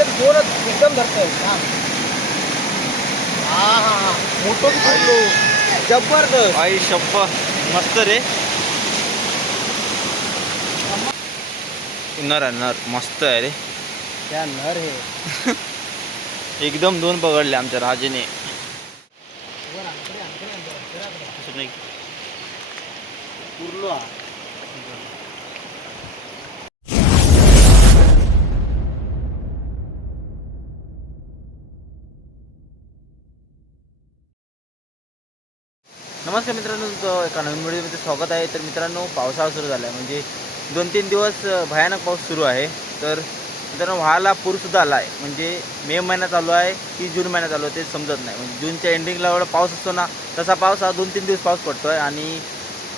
एक दोनच एकदम धरतोय. हा हा हा. हा मोठं पडलो जबरदस्त. आई शप्प मस्त रे. नर आहे, नर. मस्त आहे रे. त्या नर हे? एकदम दोन पकडले आमच्या राजेने. पुरलो हा. नमस्कार मित्रांनो तुमचं एका नवीन व्हिडिओमध्ये स्वागत आहे. तर मित्रांनो पावसाळा सुरू झाला आहे म्हणजे दोन तीन दिवस भयानक पाऊस सुरू आहे. तर मित्रांनो व्हायला पूरसुद्धा आला आहे म्हणजे मे महिना चालू आहे की जून महिना चालू आहे ते समजत नाही. म्हणजे जूनच्या एंडिंगला एवढा पाऊस असतो ना तसा पाऊस हा दोन तीन दिवस पाऊस पडतो आहे आणि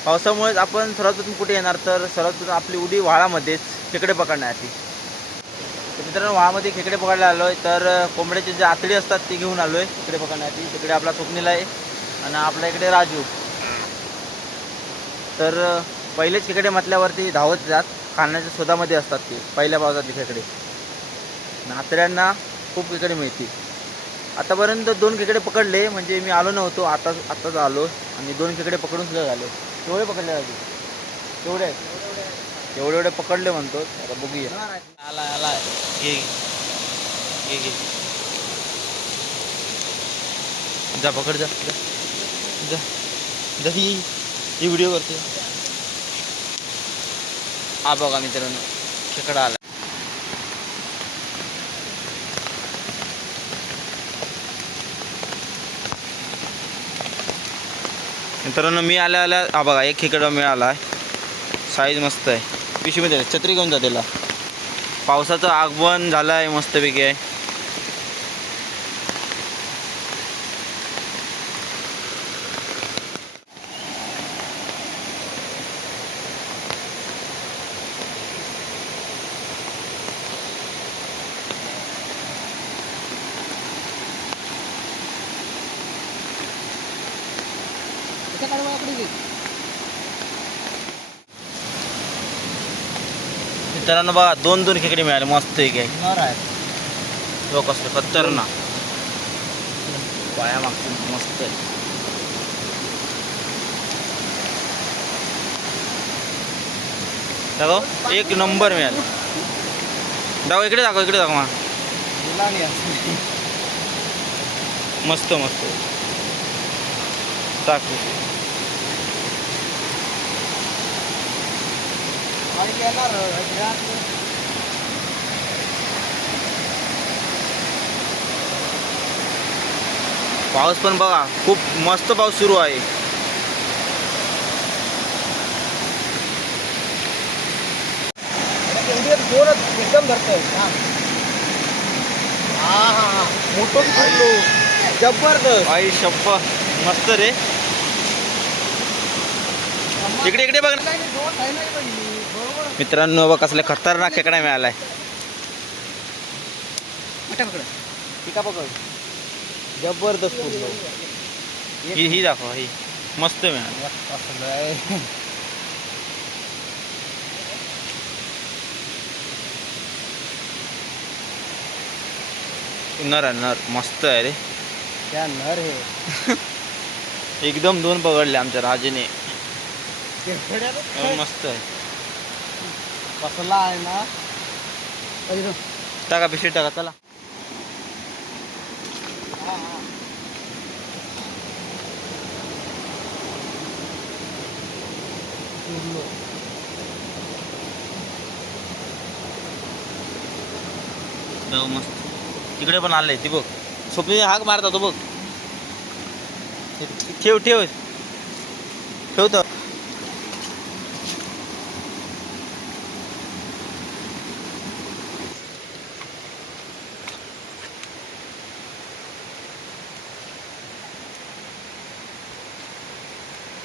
पावसामुळेच आपण सर्वात कुठे येणार? तर सर्वात आपली उडी व्हाळामध्येच खेकडे पकडण्यासाठी तर मित्रांनो व्हाळामध्ये खेकडे पकडायला आलो आहे तर कोंबड्याचे जे आतडी असतात ते घेऊन आलो आहे खेकडे पकडण्यासाठी तिकडे आपला स्वप्नील आहे. आणि आपल्या इकडे राजू. तर पहिलेच खेकडे म्हटल्यावरती धावत जात. खाण्याच्या शोधामध्ये असतात ते पहिल्या पावसातले खेकडे नात्र्यांना खूप खेकडे मिळतील. आतापर्यंत दोन खेकडे पकडले म्हणजे मी आलो नव्हतो. आता आताच आलो आणि दोन खेकडे पकडून सुद्धा झालो. केवढे पकडले राजू? केवढे? आहेत एवढे एवढे पकडले म्हणतो. आता बघूया. आला आला. घे घे. घे जा पकड जा जा जा ही व्हिडिओ करते हा बघा मित्रांनो खेकडा आला. मित्रांनो मी आल्या आल्या हा बघा एक खेकडा मिळाला आहे. साईज मस्त आहे. पिशवीमध्ये छत्री घेऊन जा त्याला. पावसाचं आगमन झालं आहे मस्तपैकी आहे. मित्रांनो बघा दोन दोन खेकडे मिळाले. मस्त एक आहे. नर आहे. तो कसलं खतरनाक. पाया मागचं मस्त आहे. दाखव. एक नंबर मिळाला. दाखव इकडे दाखव इकडे दाखव मुलांनी मस्त मस्त. टाकू. पाऊस पण बघा खूप मस्त पाऊस सुरू आहे. दोनच एकदम धरतोय हा हा हा मोठं बी जबरदस्त आई शप्प मस्त रे. इकडे इकडे बघ ना. नाही मित्रांनो बघ कसले खतरनाक खेकडा मिळालाय. टिका पकड. जबरदस्त ही ही दाखव ही. मस्त मिळाली. नर आहे नर. मस्त आहे रे. त्या नर हे? एकदम दोन पकडले आमच्या राजेने. मस्त आहे. कसला आहे ना टाका पिशवी टाका चला हा, हा. पुरलो. जाऊ मस्त तिकडे पण आलंय ती बघ स्वप्नी हाक मारता तो बघ ठेव ठेव ठेव तर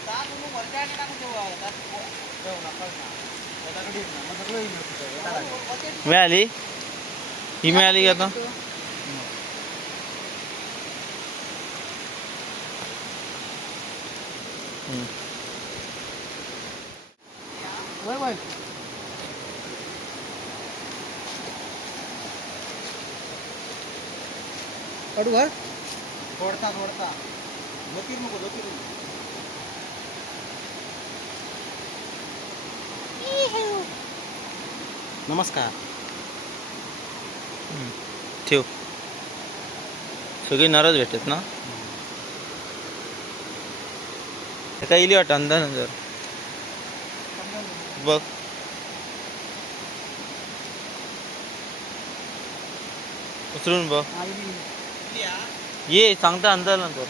ता तुम्ही वरच्या आणि टाकून ठेवा. त्यात ठेवू नका ना. त्याच्याकडे येत ना. मग सगळं येईल तिथं. टाका. मिळाली? ही मिळाली का आता. कडू लकीर नको लकीर नमस्कार. ठेव. सगळी नरच भेटत ना? ते काय इली वाटतं अंदा नंतर बघ. उचलून बघ. ये सांगता अंदाज नंतर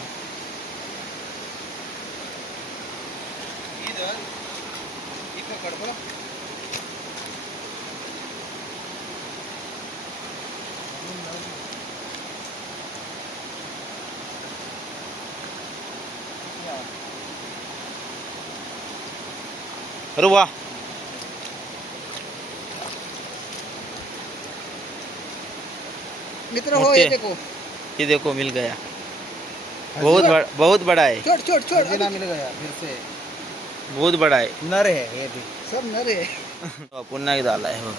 अरे वा. मित्र हो, ये देखो. ये देखो मिल गया. बहुत बड़ा बहुत बड़ा है छोड़ छोड़ छोड़ ना मिल गया फिर से. बहुत बड़ा है नर है ये भी. सब नर है. हो, पुन्हा एकदा आलाय बघ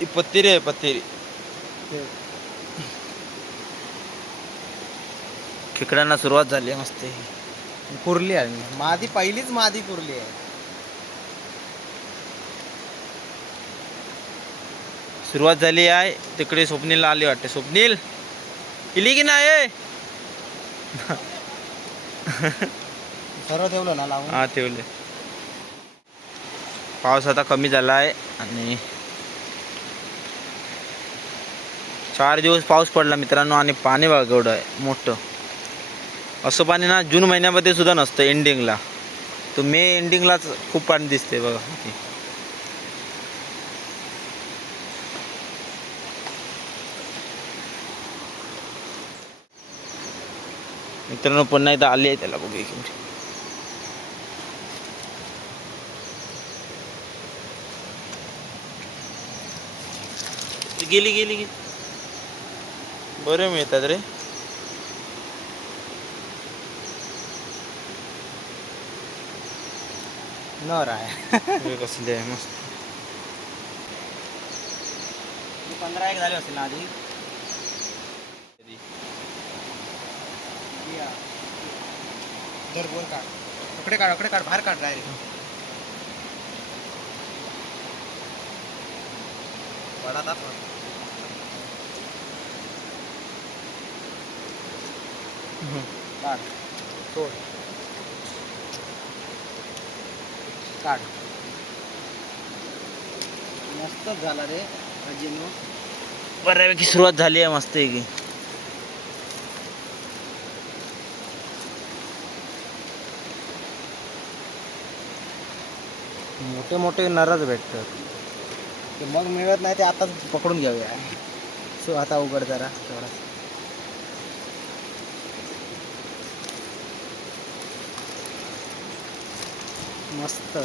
ही पत्तिरी आहे पत्तिरी खेकड्यांना सुरुवात झाली आहे मस्त कुर्ली आहे. मादी पहिलीच मादी कुर्ली आहे. सुरुवात झाली आहे. तिकडे स्वप्नील आली वाटते. स्वप्नील इली की नाही? सर्व ठेवलं ना लावून? हा ठेवले. पाऊस आता कमी झाला आहे आणि चार दिवस पाऊस पडला मित्रांनो आणि पाणी केवढं आहे. मोठं. असं पाणी ना जून महिन्यामध्ये सुद्धा नसतं एंडिंगला तर मे एंडिंगलाच खूप पाणी दिसते बघा. मित्रांनो पुन्हा एकदा आली आहे त्याला बघू एक गेली गेली गेली. बरे मिळतात रे. नर आहे हे कसले आहे मस्त पंधरा एक झाले असेल ना आधी दर बोल काढ अकडे काढ अकडे काढ बाहेर काढ डायरेक्ट वडा दाखव काढ सोड काढ. मस्तच झाला रे अजिनो. बऱ्यापैकी सुरुवात झाली आहे मस्त की. मोठे मोठे नरच भेटतात. ते मग मिळत नाही ते आताच पकडून घेऊया. सो आता उघड जरा थोडा मस्त.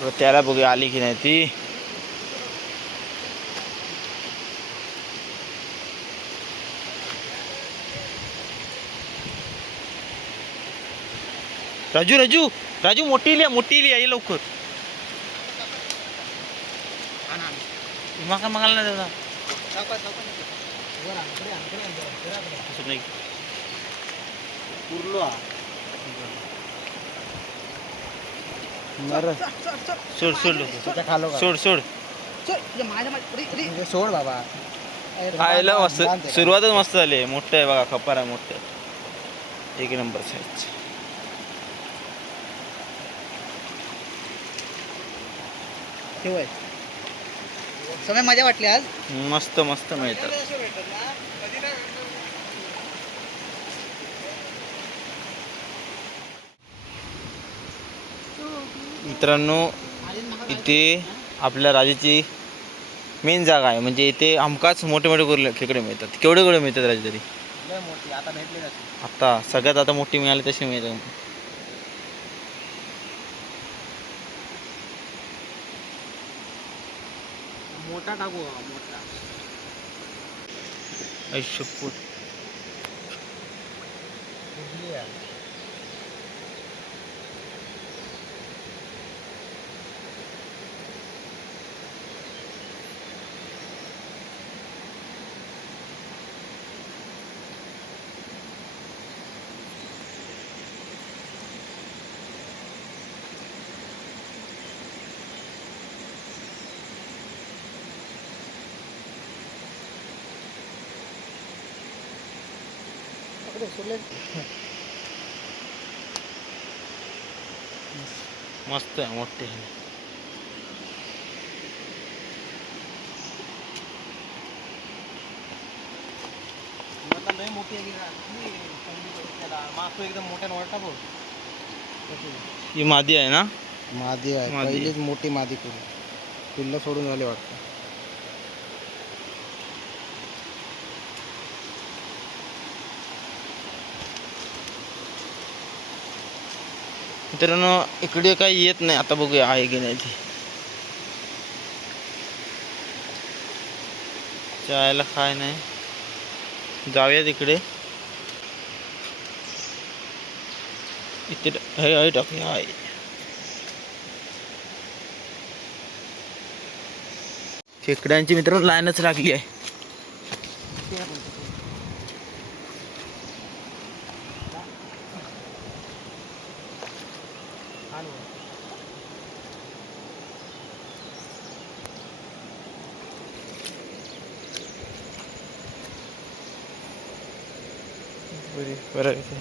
बरं, त्याला बघूया आली की नाही ती. राजू राजू राजू मोठी लिहा मोठी लिहा ये लवकर. मागा मागायला नाही दादा पुरलो सोड सोड. खालो? सोड सोड. म्हणजे सोड बाबा. आयला मस्त. सुरुवातच मस्त झाली. आहे मोठं आहे बघा खपार आहे मोठं. आहे. एक नंबर साईज ठेवाय समय मजा वाटली आज? मस्त मस्त मिळतात. मित्रांनो इथे आपल्या राजाची मेन जागा आहे. म्हणजे इथे हमखास मोठे मोठे कुर्ले खेकडे मिळतात. केवढे केवढे मिळतात राजा तरी? आता सगळ्यात आता मोठी मिळाली तशी मिळतात मोठा टाकू मोठा. ऐशपूर कुठली आहे? मस्त आहे मोठे लय मोठी आहे की ना. किती कोंबडी पाहिजे त्याला. मासू एकदम मोठ्यानं वळटा बघ ही मादी आहे ना मादी आहे मादी. पहिलीच मोठी मादी करू पिल्लं सोडून झाले वाटतं मित्रांनो इकडे काही येत नाही. आता बघूया आहे की नाही ते. चायला काय नाही. जाऊया तिकडे इथे हे टाकूया आहे. खेकड्यांची मित्रांनो लाईनच लागली आहे. आहे ते.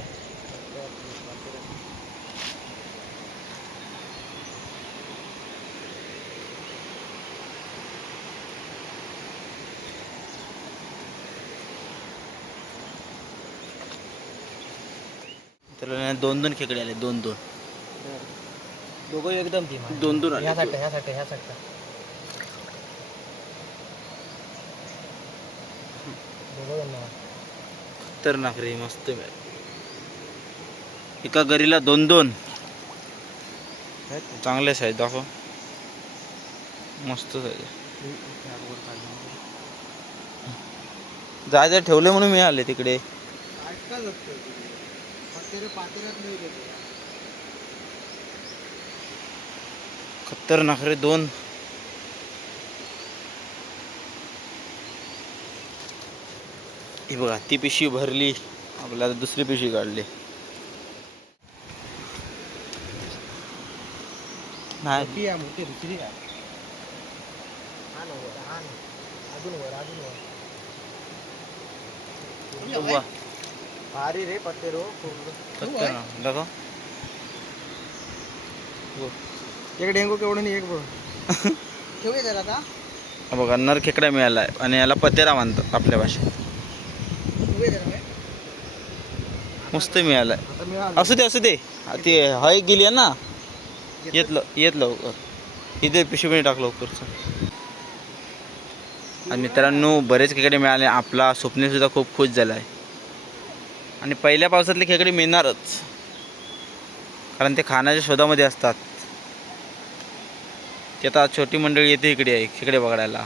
त्याला दोन दोन खेकडे आले दोन दोन. दोघं एकदम ती दोन दोन आले. ह्यासाठी ह्यासाठी ह्यासाठी. दोघं जण खतरनाक रे मस्त मिळाले एका गरीला दोन दोन. चांगलेच आहेत दाखव. मस्त आहे जायचं ठेवले म्हणून मिळाले तिकडे. खतरनाक रे दोन. ही बघा ती पिशवी भरली. आपल्याला दुसरी पिशवी काढली. नाही. मोठी आहे मोठी दुसरी आहे. हा ना वर, हा ना. अजून वर अजून वर. वा, भारी रे पत्ते रो हो. एक डेंगू केवढं नाही एक बघ ठेवूया त्याला आता? हा बघा नर खेकडा मिळाला आहे आणि याला पतेरा म्हणतात आपल्या भाषेत? मस्त मिळालाय. असू दे असू दे. हा, ते हाय गेली आहे ना. येत येत लवकर. इथे पिशवीमध्ये टाक लवकर आणि मित्रांनो बरेच खेकडे मिळाले. आपला स्वप्ने सुद्धा खूप खुश झाला आहे आणि पहिल्या पावसातले खेकडे मिळणारच. कारण ते खाण्याच्या शोधामध्ये असतात. ते आता छोटी मंडळी येते इकडे आहे खेकडे पकडायला.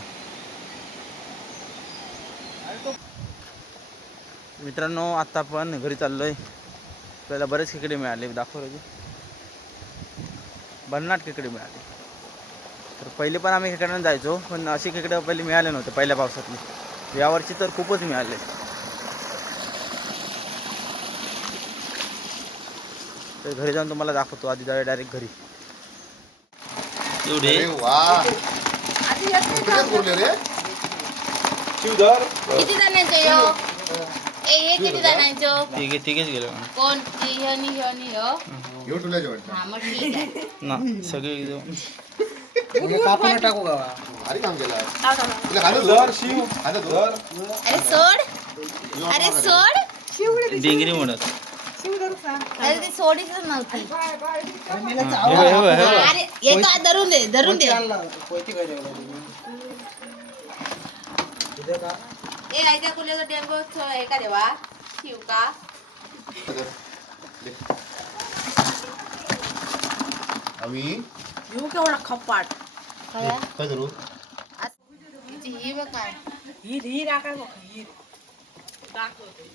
मित्रांनो आता आपण घरी चाललोय. आपल्याला बरेच खेकडे मिळाले. दाखव भन्नाट खेकडे मिळाले. तर पहिले पण आम्ही खेकड्यांना जायचो पण असे खेकडे पहिले मिळाले नव्हते पहिल्या पावसातले. यावर्षी तर खूपच मिळाले. तर घरी जाऊन तुम्हाला दाखवतो आधी जाऊया डायरेक्ट घरी. एवढे? अरे वा. कुठे बोलले रे? किती जणांचं यो? ए हे किती जणांचं तिघे तिघेच गेलो. कोण? ती ह्योनी ह्योनी ह्यो येऊ तुला जेवण. हा मग ठीक आहे. ना सगळे कापून टाकू गावा भारी काम केलं आज. तुला खाणं दर खाणं दर अरे सोड. अरे सोड. डिंगरी म्हणत अरे ती सोडीच नव्हती. हे बघ, हे बघ, हे बघ. अरे हे काय धरून दे धरून दे. ए आयच्या कुले टेम्पो हे का देवा. शिव का? आम्ही येऊ केवढा खपाट काय हिची ही बघ काय हिर हिर आकार बघ हिर दाखवते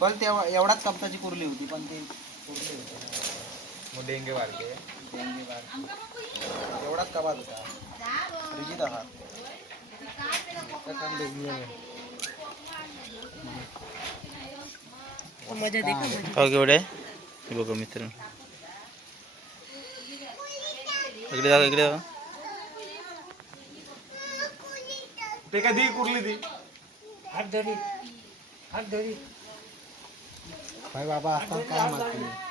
कल तेव्हा एवढाच कपताची कुरली होती पण ती कुरली होती डेंगे बारके डेंगे बारके एवढाच कबाद होता फ्रीजित आहात मजा दे का मजा पाव केवढे हे बघा मित्र इकडे जागा इकडे जागा ते कधी कुरली ती? हात धरी भाई बाबा असताना काय मागते